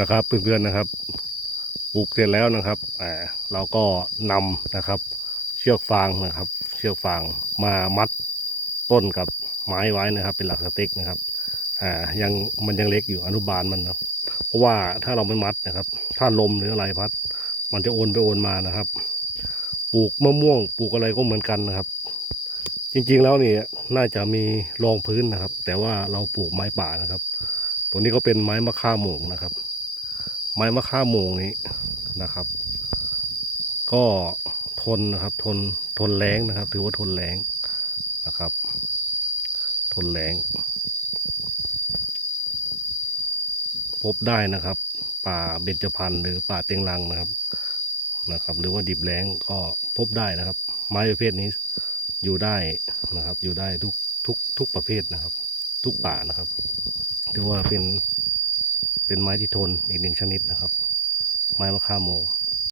นะครับเพื่อนๆนะครับปลูกเสร็จแล้วนะครับอ่าเราก็นำนะครับ เชือกฟางนะครับ เชือกฟางมามัดต้นกับไม้ไว้นะครับ เป็นหลักสเต็กนะครับอ่ายังมันยังเล็กอยู่อนุบาลมันนะเพราะว่าถ้าเราไม่มัดนะครับ ถ้าลมหรืออะไรพัด มันจะโอนไปโอนมานะครับ ปลูกมะม่วงปลูกอะไรก็เหมือนกันนะครับ จริงๆแล้วนี่น่าจะมีรองพื้นนะครับ แต่ว่าเราปลูกไม้ป่านะครับ ตัวนี้ก็เป็นไม้มะค่าโมงนะครับ ไม้มะค่าโมงนี้นะครับ ก็ทนนะครับทนทนแรงนะครับ ถือว่าทนแรงนะครับ ทนแรงพบได้นะครับ ป่าเบญจพรรณหรือป่าเต็งรังนะครับนะครับ หรือว่าดิบแรงก็พบได้นะครับ ไม้ประเภทนี้อยู่ได้นะครับ อยู่ได้ทุกทุกทุกประเภทนะครับ ทุกป่านะครับถือว่าเป็น เป็นไม้ที่ทนอีกหนึ่งชนิดนะครับ ไม้มะค่าโม